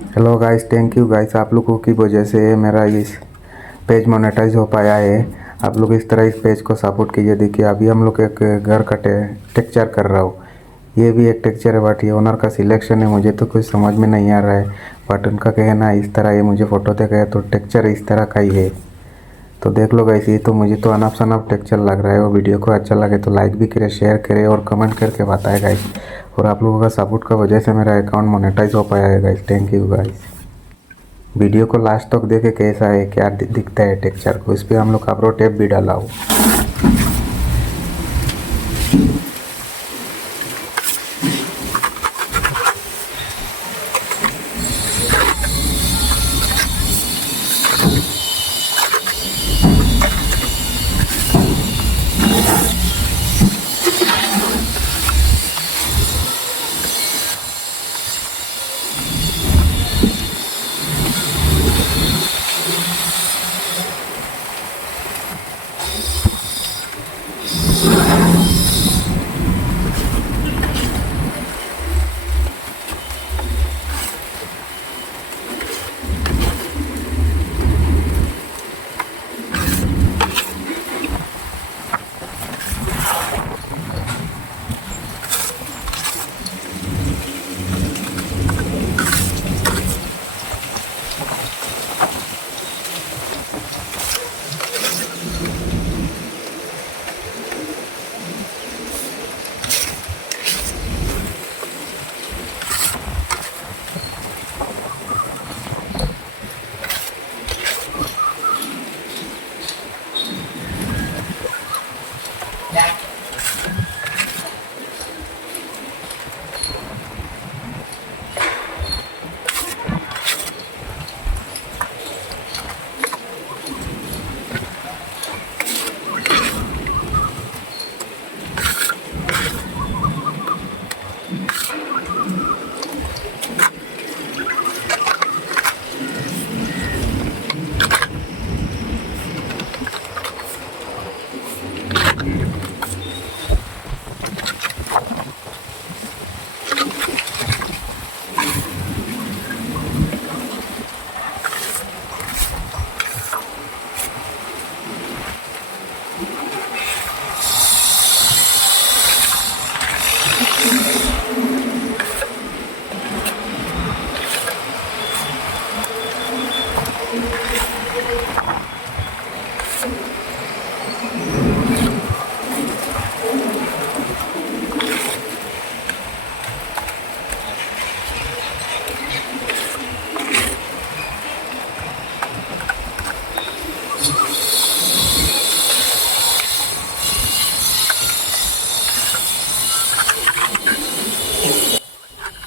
Hello guys, thank you guys. आप लोगों की वजह से मेरा इस पेज मोनेटाइज हो पाया है। आप लोग इस तरह इस पेज को सपोर्ट कीजिए। देखिए अभी हम लोग एक घर का टेक्चर कर रहा हूँ। ये भी एक टेक्चर है बट ये ओनर का सिलेक्शन है, मुझे तो कुछ समझ में नहीं आ रहा है। बट उनका कहना है इस तरह, ये मुझे फ़ोटो देखा है तो टेक्चर इस तरह का ही है। तो देख लो गाइस, ये तो मुझे तो अनफ शनफ टेक्चर लग रहा है। वो वीडियो को अच्छा लगे तो लाइक भी करें, शेयर करें और कमेंट करके बताएं गाइस। और आप लोगों का सपोर्ट का वजह से मेरा अकाउंट मोनेटाइज हो पाया है guys. Thank you guys. Video को लास्ट तक देखे कैसा है, क्या दिखता है टेक्चर को। इस पर हम लोग कपड़ो टेप भी डाला हो।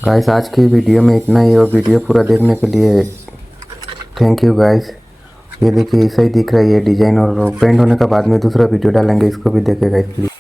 गाइस आज की वीडियो में इतना ही, और वीडियो पूरा देखने के लिए थैंक यू गाइस। ये देखिए ऐसा ही दिख रहा है ये डिज़ाइन, और पेंट होने का बाद में दूसरा वीडियो डालेंगे, इसको भी देखेगा गाइस प्लीज़।